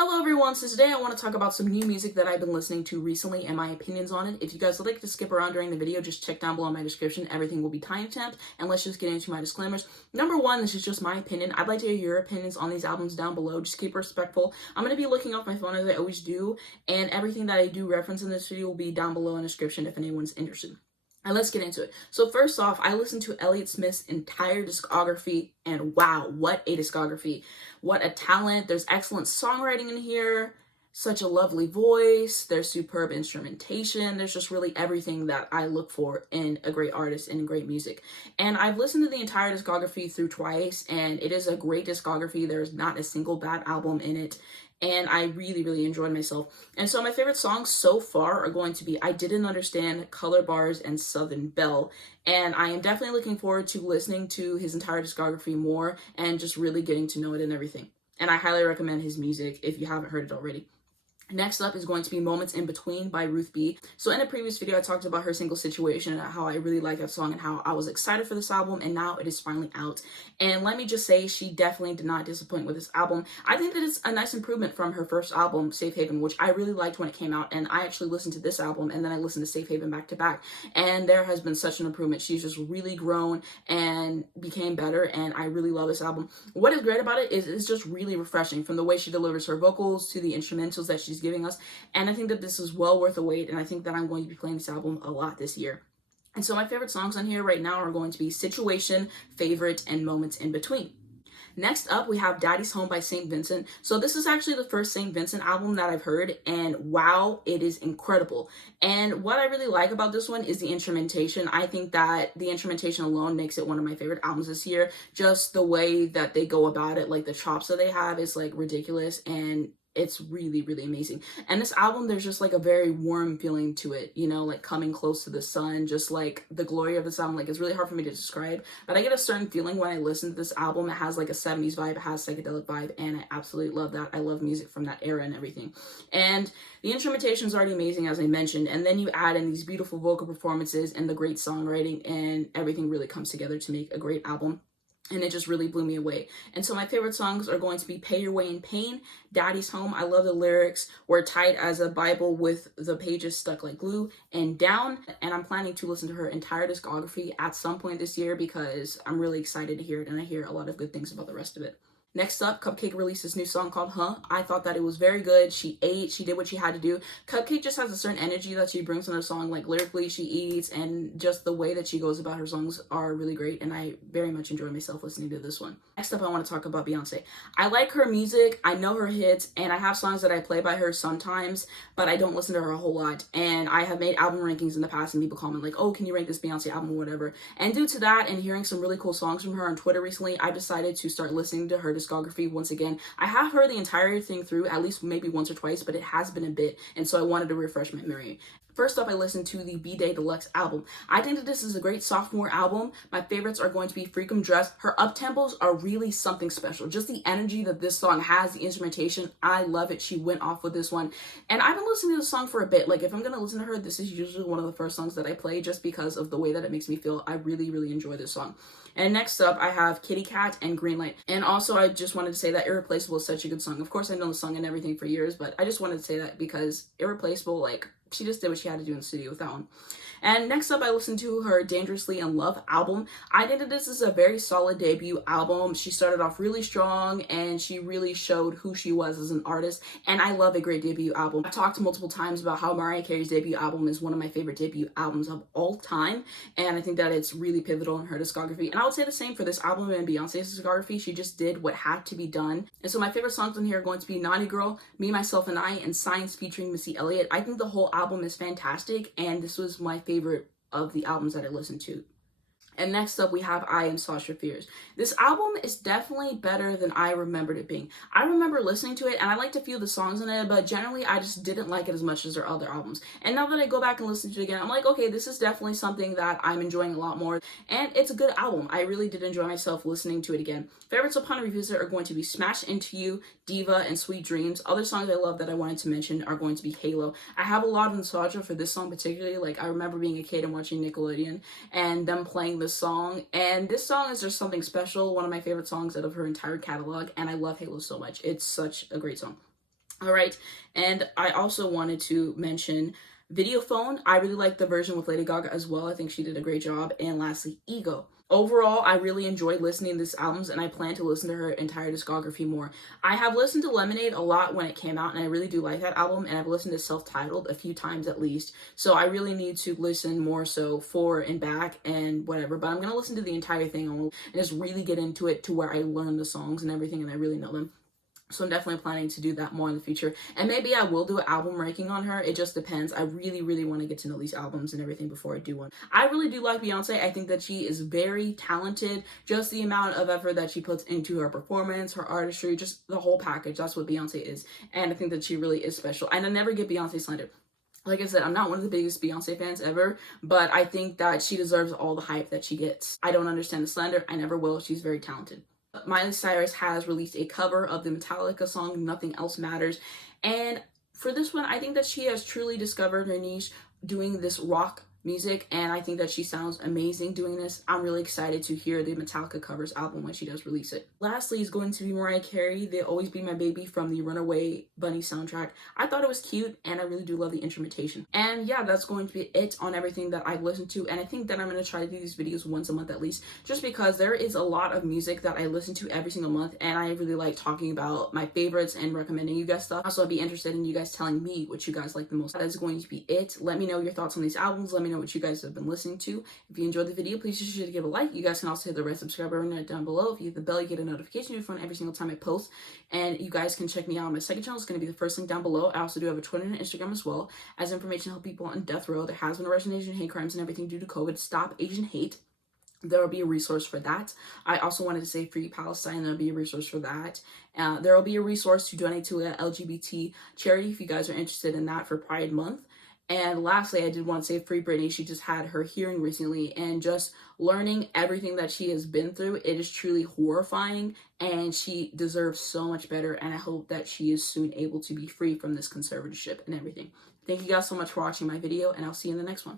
Hello everyone, so today I want to talk about some new music that I've been listening to recently and my opinions on it. If you guys would like to skip around during the video, just check down below in my description. Everything will be timestamped, and let's just get into my disclaimers. Number one, this is just my opinion. I'd like to hear your opinions on these albums down below. Just keep it respectful. I'm going to be looking off my phone as I always do, and everything that I do reference in this video will be down below in the description if anyone's interested. And let's get into it. So first off, I listened to Elliott Smith's entire discography, and wow, what a discography. What a talent. There's excellent songwriting in here, such a lovely voice, there's superb instrumentation, there's just really everything that I look for in a great artist and great music. And I've listened to the entire discography through twice, and it is a great discography. There's not a single bad album in it. And I really enjoyed myself. And so my favorite songs so far are going to be I Didn't Understand, Color Bars, and Southern Belle. And I am definitely looking forward to listening to his entire discography more and just really getting to know it and everything. And I highly recommend his music if you haven't heard it already. Next up is going to be Moments in Between by Ruth B. So in a previous video, I talked about her single Situation and how I really like that song and how I was excited for this album, and now it is finally out. And let me just say, she definitely did not disappoint with this album. I think that it's a nice improvement from her first album, Safe Haven, which I really liked when it came out, and I actually listened to this album and then I listened to Safe Haven back to back, and there has been such an improvement. She's just really grown and became better, and I really love this album. What is great about it is it's just really refreshing, from the way she delivers her vocals to the instrumentals that she's giving us, and I think that this is well worth the wait, and I think that I'm going to be playing this album a lot this year. And so my favorite songs on here right now are going to be Situation, Favorite, and Moments in Between. Next up, we have Daddy's Home by St. Vincent. So this is actually the first St. Vincent album that I've heard, and wow, it is incredible. And what I really like about this one is the instrumentation. I think that the instrumentation alone makes it one of my favorite albums this year. Just the way that they go about it, like the chops that they have is like ridiculous, and it's really amazing. And this album, there's just like a very warm feeling to it, you know, like coming close to the sun, just like the glory of this album. Like, it's really hard for me to describe, but I get a certain feeling when I listen to this album. It has like a 70s vibe, it has psychedelic vibe, and I absolutely love that. I love music from that era and everything. And the instrumentation is already amazing, as I mentioned, and then you add in these beautiful vocal performances and the great songwriting, and everything really comes together to make a great album. And it just really blew me away. And so my favorite songs are going to be Pay Your Way in Pain, Daddy's Home. I love the lyrics. We're tight as a Bible with the pages stuck like glue, and Down. And I'm planning to listen to her entire discography at some point this year because I'm really excited to hear it, and I hear a lot of good things about the rest of it. Next up, Cupcakke released this new song called Huh. I thought that it was very good. She ate, she did what she had to do. Cupcakke just has a certain energy that she brings in her song, like lyrically she eats, and just the way that she goes about her songs are really great, and I very much enjoy myself listening to this one. Next up, I want to talk about Beyonce. I like her music, I know her hits, and I have songs that I play by her sometimes, but I don't listen to her a whole lot. And I have made album rankings in the past, and people comment like, oh, can you rank this Beyonce album or whatever? And due to that and hearing some really cool songs from her on Twitter recently, I decided to start listening to her discography once again. I have heard the entire thing through at least maybe once or twice, but it has been a bit, and so I wanted to refresh my memory. First up, I listened to the B-Day Deluxe album. I think that this is a great sophomore album. My favorites are going to be Freakum Dress. Her up-tempos are really something special. Just the energy that this song has, the instrumentation, I love it. She went off with this one. And I've been listening to this song for a bit. Like, if I'm going to listen to her, this is usually one of the first songs that I play just because of the way that it makes me feel. I really enjoy this song. And next up, I have Kitty Cat and Greenlight. And also, I just wanted to say that Irreplaceable is such a good song. Of course, I've known the song and everything for years, but I just wanted to say that because Irreplaceable, like, she just did what she had to do in the studio with that one. And next up, I listened to her Dangerously in Love album. I think that this is a very solid debut album. She started off really strong, and she really showed who she was as an artist, and I love a great debut album. I've talked multiple times about how Mariah Carey's debut album is one of my favorite debut albums of all time, and I think that it's really pivotal in her discography. And I would say the same for this album and Beyonce's discography. She just did what had to be done. And so my favorite songs on here are going to be Naughty Girl, Me, Myself, and I, and Science featuring Missy Elliott. I think the whole album is fantastic, and this was my favorite of the albums that I listened to. And next up, we have I Am Sasha Fierce. This album is definitely better than I remembered it being. I remember listening to it, and I liked a few of the songs in it, but generally, I just didn't like it as much as their other albums. And now that I go back and listen to it again, I'm like, okay, this is definitely something that I'm enjoying a lot more, and it's a good album. I really did enjoy myself listening to it again. Favorites upon revisit are going to be Smash Into You, Diva, and Sweet Dreams. Other songs I love that I wanted to mention are going to be Halo. I have a lot of nostalgia for this song particularly. Like, I remember being a kid and watching Nickelodeon, and them playing this song, and this song is just something special, one of my favorite songs out of her entire catalog, and I love Halo so much. It's such a great song. All right, and I also wanted to mention Video Phone. I really like the version with Lady Gaga as well. I think she did a great job. And lastly, Ego. Overall, I really enjoyed listening to these albums, and I plan to listen to her entire discography more. I have listened to Lemonade a lot when it came out, and I really do like that album, and I've listened to Self-Titled a few times at least, so I really need to listen more so forward and back and whatever, but I'm going to listen to the entire thing and just really get into it to where I learn the songs and everything, and I really know them. So I'm definitely planning to do that more in the future. And maybe I will do an album ranking on her. It just depends. I really, really want to get to know these albums and everything before I do one. I really do like Beyonce. I think that she is very talented. Just the amount of effort that she puts into her performance, her artistry, just the whole package. That's what Beyonce is. And I think that she really is special. And I never get Beyonce slander. Like I said, I'm not one of the biggest Beyonce fans ever, but I think that she deserves all the hype that she gets. I don't understand the slander. I never will. She's very talented. Miley Cyrus has released a cover of the Metallica song Nothing Else Matters, and for this one I think that she has truly discovered her niche doing this rock music, and I think that she sounds amazing doing this. I'm really excited to hear the Metallica covers album when she does release it. Lastly is going to be Mariah Carey, They'll Always Be My Baby from the Runaway Bunny soundtrack. I thought it was cute, and I really do love the instrumentation. And yeah, that's going to be it on everything that I've listened to, and I think that I'm going to try to do these videos once a month at least, just because there is a lot of music that I listen to every single month, and I really like talking about my favorites and recommending you guys stuff. Also, I'd be interested in you guys telling me what you guys like the most. That is going to be it. Let me know your thoughts on these albums. Let me know what you guys have been listening to. If you enjoyed the video, please just sure to give a like. You guys can also hit the red subscribe button down below. If you hit the bell, you get a notification on your phone every single time I post. And you guys can check me out on my second channel. It's going to be the first link down below. I also do have a Twitter and Instagram as well, as information to help people on death row. There has been a rise in Asian hate crimes and everything due to COVID. Stop Asian hate. There will be a resource for that. I also wanted to say Free Palestine. There will be a resource for that. There will be a resource to donate to an LGBT charity if you guys are interested in that for Pride Month. And lastly, I did want to say Free Britney. She just had her hearing recently, and just learning everything that she has been through, it is truly horrifying, and she deserves so much better, and I hope that she is soon able to be free from this conservatorship and everything. Thank you guys so much for watching my video, and I'll see you in the next one.